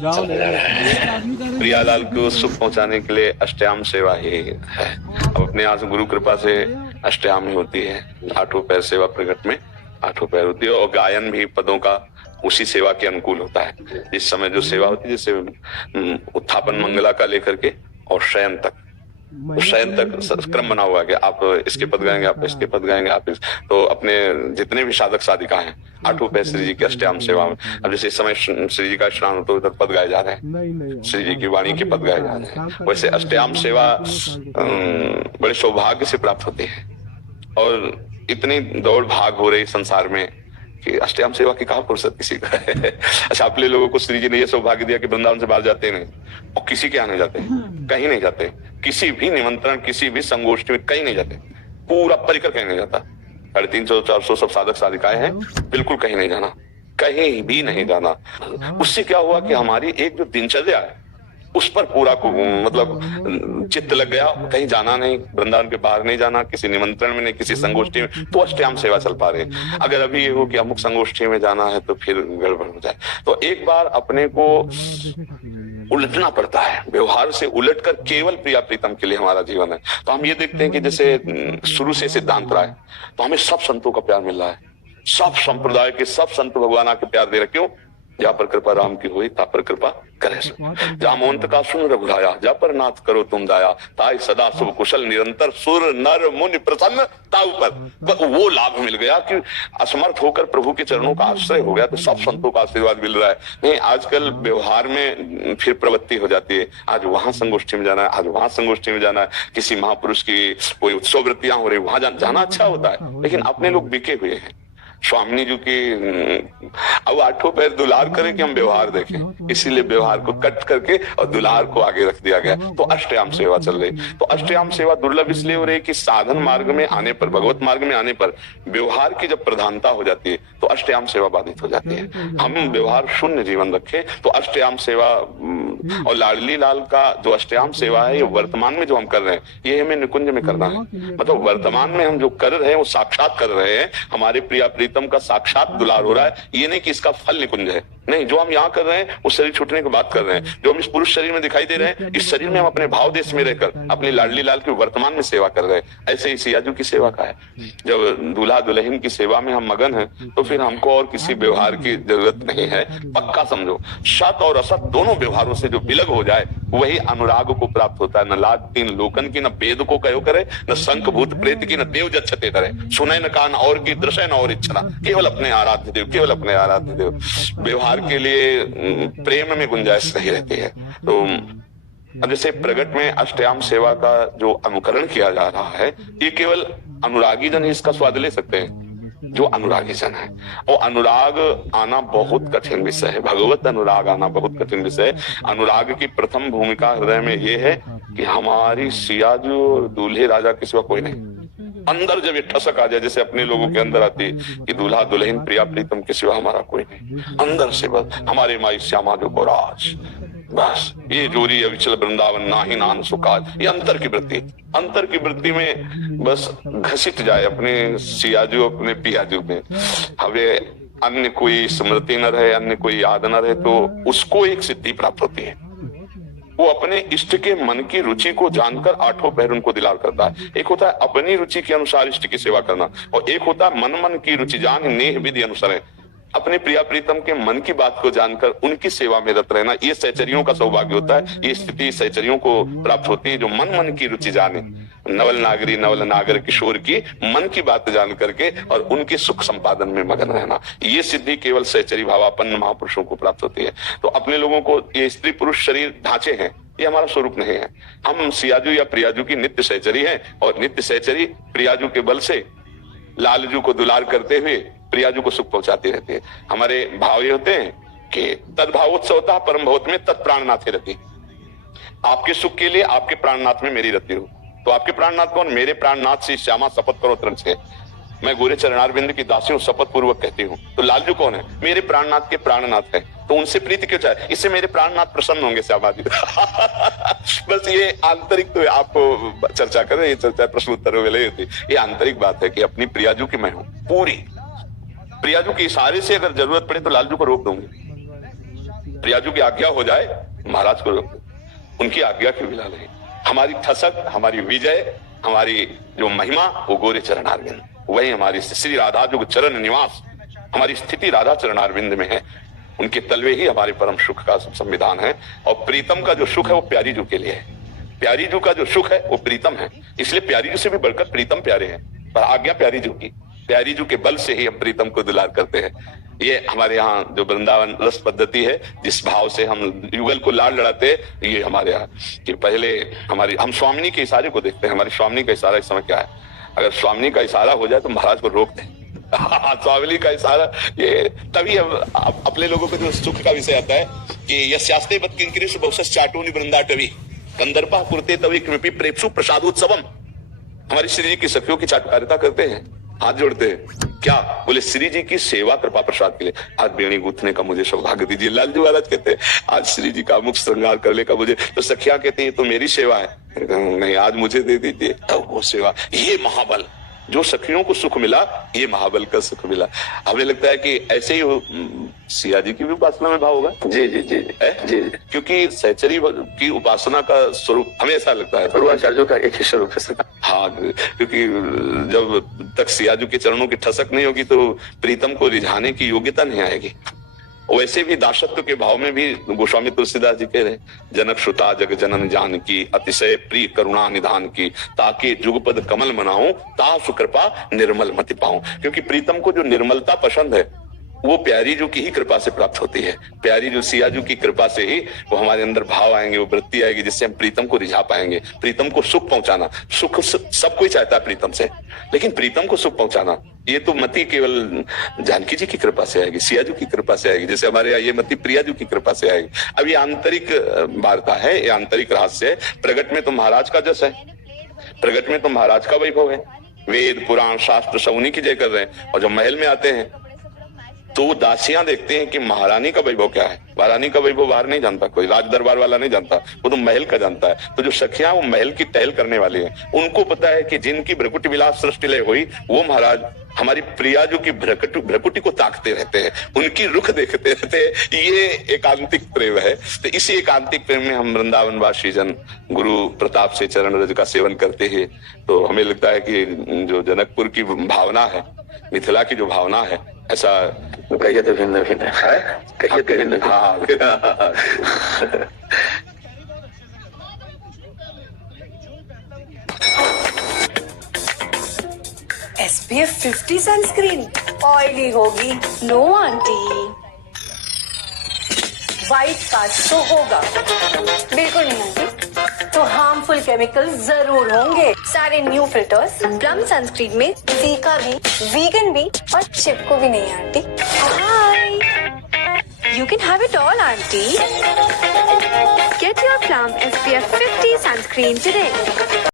चला जा रहा है। प्रियालाल को सुख पहुंचाने के लिए अष्टयाम सेवा ही है। अब अपने यहाँ से गुरु कृपा से अष्टयाम ही होती है। आठों पैर सेवा प्रकट में आठों पैर होती है, और गायन भी पदों का उसी सेवा के अनुकूल होता है। जिस समय जो सेवा होती है, जैसे उत्थापन मंगला का लेकर के और शयन तक, तो शयन तक क्रम बना हुआ है कि आप इसके पद गाएंगे, आप इसके पद गाएंगे, आप इस, तो अपने जितने भी साधक साधिका हैं आठों पैर श्री जी की अष्टयाम सेवा में। अब जैसे इस समय श्री जी का स्नान हो तो इधर पद गाए जा रहे हैं, श्री जी की वाणी के पद गाए जा रहे हैं। वैसे अष्टयाम सेवा बड़े सौभाग्य से प्राप्त होती है, और इतनी दौड़ भाग हो रही संसार में कि अष्टयाम सेवा की कहा फुर्सत किसी का है। अच्छा, अपने लोगों को श्री जी ने यह सौभाग्य दिया कि वृंदावन से बाहर जाते नहीं, और किसी के यहाँ नहीं जाते, कहीं नहीं जाते, किसी भी निमंत्रण, किसी भी संगोष्ठी में कहीं नहीं जाते, पूरा परिकर कहीं नहीं जाता। 350-400 सब साधक साधिकाएं हैं, बिल्कुल कहीं नहीं जाना, कहीं भी नहीं जाना। उससे क्या हुआ कि हमारी एक जो दिनचर्या है उस पर पूरा मतलब चित्त लग गया। कहीं जाना नहीं, वृंदावन के बाहर नहीं जाना, किसी निमंत्रण में नहीं, किसी संगोष्ठी में, तो अष्टयाम सेवा चल पा रहे। अगर अभी ये हो कि अमुक संगोष्ठी में जाना है तो फिर गड़बड़ हो जाए। तो एक बार अपने को उलटना पड़ता है, व्यवहार से उलट कर केवल प्रिया प्रीतम के लिए हमारा जीवन है। तो हम ये देखते हैं कि जैसे शुरू से सिद्धांत रहा है, तो हमें सब संतों का प्यार मिल रहा है, सब संप्रदाय के सब संत भगवान के प्यार दे रहे। क्यों? जा पर कृपा राम की हुई ता पर कृपा करे सो, जा मोहंत का सुन रघुराया, जा पर नाथ करो तुम दाया, ताई सदा शुभ कुशल निरंतर सुर नर मुनि प्रसन्न ताऊ पर। वो लाभ मिल गया कि असमर्थ होकर प्रभु के चरणों का आश्रय हो गया, तो सब संतों का आशीर्वाद मिल रहा है। नहीं, आजकल व्यवहार में फिर प्रवृत्ति हो जाती है, आज वहां संगोष्ठी में जाना है, आज वहां संगोष्ठी में जाना है, किसी महापुरुष की कोई उत्सव वृत्तियां हो रही, वहां जाना अच्छा होता है, लेकिन अपने लोग बिके हुए हैं। स्वामी जी की अब आठों पैर दुलार करें कि हम व्यवहार देखें, इसीलिए व्यवहार को कट करके और दुलार को आगे रख दिया गया। तो अष्टयाम सेवा चल रही। तो अष्टयाम सेवा दुर्लभ इसलिए हो रही कि साधन मार्ग में आने पर, भगवत मार्ग में आने पर व्यवहार की जब प्रधानता हो जाती है तो अष्टयाम सेवा बाधित हो जाती है। हम व्यवहार शून्य जीवन रखें तो अष्टयाम सेवा, और लाडली लाल का जो अष्टयाम सेवा है, ये वर्तमान में जो हम कर रहे हैं, ये हमें निकुंज में करना है। मतलब वर्तमान में हम जो कर रहे हैं वो साक्षात कर रहे हैं, हमारे प्रिया प्रीतम का साक्षात दुलार हो रहा है। ये नहीं कि इसका फल निकुंज है, नहीं, जो हम यहाँ कर रहे हैं वो शरीर छूटने की बात कर रहे हैं। जो हम इस पुरुष शरीर में दिखाई दे रहे हैं, इस शरीर में हम अपने भाव देश में रहकर अपनी लाडली लाल की वर्तमान में सेवा कर रहे हैं। ऐसे ही सियाजू की सेवा का है। जब दूल्हा दुल्हन की सेवा में हम मगन हैं तो फिर हमको और किसी व्यवहार की जरूरत नहीं है। पक्का समझो, सत और असत दोनों व्यवहारों से जो विलग हो जाए वही अनुराग को प्राप्त होता है। न लाज तीन लोकन की, न वेद को कहो करे, न शंख भूत प्रेत की, न देव जच्छते करे, सुने न कान और की, दृश्य न और इच्छा, केवल अपने आराध्य देव, केवल अपने आराध्य देव। व्यवहार के लिए प्रेम में गुंजाइश नहीं रहती है। तो अब जैसे प्रगट में अष्टयाम सेवा का जो अनुकरण किया जा रहा है, ये केवल अनुरागी जन ही इसका स्वाद ले सकते हैं, जो अनुरागी जन है। और अनुराग आना बहुत कठिन विषय है, भगवत अनुराग आना बहुत कठिन विषय है। अनुराग की प्रथम भूमिका हृदय में ये है कि हमारी सियाजू और दूल्हे राजा के सिवा कोई नहीं। अंदर जब ये ठसक आ जाए, जैसे अपने लोगों के अंदर आती है कि दूल्हा दुल्हन प्रिया प्रीतम के सिवा हमारा कोई नहीं, अंदर से बस हमारे माई श्यामा जो को राज, बस ये जोरी अविचल वृंदावन नाही नान सुकाज, ये अंतर की वृत्ति, अंतर की वृत्ति में बस घसीट जाए अपने सियाजू अपने पियाजू में। हमें अन्य कोई स्मृति न रहे, अन्य कोई याद न रहे, तो उसको एक सिद्धि प्राप्त होती है। वो अपने इष्ट के मन की रुचि को जानकर आठों पहर उनको दिलार करता है। एक होता है अपनी रुचि के अनुसार इष्ट की सेवा करना, और एक होता है मन मन की रुचि जान नेह विधि अनुसार है, अपने प्रिया प्रीतम के मन की बात को जानकर उनकी सेवा में रत रहना। ये सहचरियों का सौभाग्य होता है, ये स्थिति सहचरियों को प्राप्त होती है जो मन मन की रुचि जाने, नवल नागरी नवल नागर किशोर की मन की बात जान करके और उनके सुख संपादन में मगन रहना। ये सिद्धि केवल सहचरी भावापन्न महापुरुषों को प्राप्त होती है। तो अपने लोगों को ये स्त्री पुरुष शरीर ढांचे हैं, ये हमारा स्वरूप नहीं है। हम सियाजू या प्रियाजू की नित्य सहचरी हैं, और नित्य सहचरी प्रियाजू के बल से लालजू को दुलार करते हुए प्रियाजू को सुख पहुंचाती रहती है। हमारे भाव ये होते हैं कि तद्भावोत्सवता परम भवत में तत्प्राणनाथ रहती। आपके सुख के लिए आपके प्राणनाथ में मेरी रति हो। तो आपके प्राणनाथ कौन? मेरे प्राणनाथ से श्यामा शपथ करो तरंग से, मैं गोरे चरणारविंद की दासी हूँ, शपथ पूर्वक कहती हूँ। तो लालजू कौन है? मेरे प्राणनाथ के प्राणनाथ है, तो उनसे प्रीति क्यों चाहे? इससे मेरे प्राणनाथ प्रसन्न होंगे श्यामा जी। बस ये आंतरिक, तो आपको चर्चा करें, ये चर्चा प्रश्न उत्तरों में होती, ये आंतरिक बात है कि अपनी प्रियाजू की मैं हूँ पूरी। प्रियाजू के इशारे से अगर जरूरत पड़े तो लालजू को रोक दूंगी, प्रियाजू की आज्ञा हो जाए महाराज को रोक दो, उनकी आज्ञा की विला नहीं। हमारी ठसक, हमारी विजय, हमारी जो महिमा वो गोरे चरणारविंद, वही हमारी श्री राधा जो चरण निवास, हमारी स्थिति राधा चरणारविंद में है। उनके तलवे ही हमारे परम सुख का संविधान है। और प्रीतम का जो सुख है वो प्यारी जू के लिए है। प्यारी जू का जो सुख है वो प्रीतम है, इसलिए प्यारी जू से भी बढ़कर प्रीतम प्यारे हैं। पर आज्ञा प्यारी जू की, प्यारी जू के बल से ही हम प्रीतम को दुलार करते हैं। ये हमारे यहाँ जो वृंदावन रस पद्धति है, जिस भाव से हम युगल को लाड लड़ाते हैं, ये हमारे यहाँ कि पहले हम स्वामिनी के इशारे को देखते हैं। हमारी स्वामिनी का इशारा इस समय क्या है? अगर स्वामिनी का इशारा हो जाए तो महाराज को रोक दें। स्वामिनी का इशारा, ये तभी अपने लोगों को जो सुख का विषय आता है कि यस्यास्ते बत किंकरी सुबौसस चाटूनि वृंदाटवी कंदर्पा कुर्ते तभी कृपी प्रेप्सु प्रसादोत्सवम। हमारी श्री जी की सखियों की चाटुकारिता करते हैं, हाथ जोड़ते हैं। क्या बोले? श्री जी की सेवा कृपा प्रसाद के लिए। आज बेणी गूंथने का मुझे सौभाग्य दीजिए। लालजी महाराज कहते हैं आज श्री जी का मुख श्रृंगार करने का मुझे, तो सखियां कहती है तो मेरी सेवा है, नहीं आज मुझे दे दीजिए। अब वो सेवा, ये महाबल, जो सखियों को सुख मिला, ये महाबल का सुख मिला। हमें लगता है कि ऐसे ही सिया जी की भी उपासना में भाव होगा। जी जी जी जी, क्योंकि सहचरी की उपासना का स्वरूप हमें ऐसा लगता है पूर्वाचार्यों का एक ही स्वरूप है। हाँ, क्योंकि जब तक सिया जी के चरणों की ठसक नहीं होगी तो प्रीतम को रिझाने की योग्यता नहीं आएगी। वैसे भी दासत्व के भाव में भी गोस्वामी तुलसीदास जी कह रहे हैं, जनक श्रुता जग जनन जान की अतिशय प्रिय करुणा निधान की, ताकि जुगपद कमल मनाऊं ता सुकृपा निर्मल मति पाऊं। क्योंकि प्रीतम को जो निर्मलता पसंद है वो प्यारी जू की ही कृपा से प्राप्त होती है। प्यारी जू सिया जू की कृपा से ही वो हमारे अंदर भाव आएंगे, वो वृत्ति आएगी जिससे हम प्रीतम को रिझा पाएंगे। प्रीतम को सुख पहुंचाना, सुख सब कोई चाहता है प्रीतम से, लेकिन प्रीतम को सुख पहुंचाना ये तो मति केवल जानकी जी की कृपा से आएगी, सिया जू की कृपा से आएगी। जैसे हमारे यहाँ ये मति प्रिया जू की कृपा से आएगी। अब ये आंतरिक वार्ता है, ये आंतरिक रहस्य है। प्रगट में तो महाराज का जस है, प्रगट में तो महाराज का वैभव है। वेद पुराण शास्त्र सब उन्हीं की जय कर रहे हैं। और जब महल में आते हैं तो वो दासियां देखते हैं कि महारानी का वैभव क्या है। महारानी का वैभव बाहर नहीं जानता कोई, राज दरबार वाला नहीं जानता, वो तो महल का जानता है। तो जो सखियां वो महल की टहल करने वाली हैं, उनको पता है कि जिनकी भ्रकुटी विलास सृष्टि लय हुई वो महाराज हमारी प्रिया जो की भ्रकुटी को ताकते रहते हैं, उनकी रुख देखते रहते हैं। ये एकांतिक प्रेम है। तो इसी एकांतिक प्रेम में हम वृंदावन वासी जन गुरु प्रताप से चरण रज का सेवन करते हैं। तो हमें लगता है कि जो जनकपुर की भावना है, मिथिला की जो भावना है, ऐसा कहिए तो भिन्न भिन्न है, कहिए तो भिन्न। हाँ SPF 50 सनस्क्रीन ऑयली होगी? नो आंटी, व्हाइट कास्ट तो होगा? बिल्कुल नहीं आंटी। तो हार्मफुल केमिकल्स जरूर होंगे। सारे न्यू फिल्टर्स प्लम सनस्क्रीन में सी का भी, वीगन भी और चिपको भी नहीं aunty. Hi, you can have it all aunty. Get your Plum SPF 50 sunscreen today.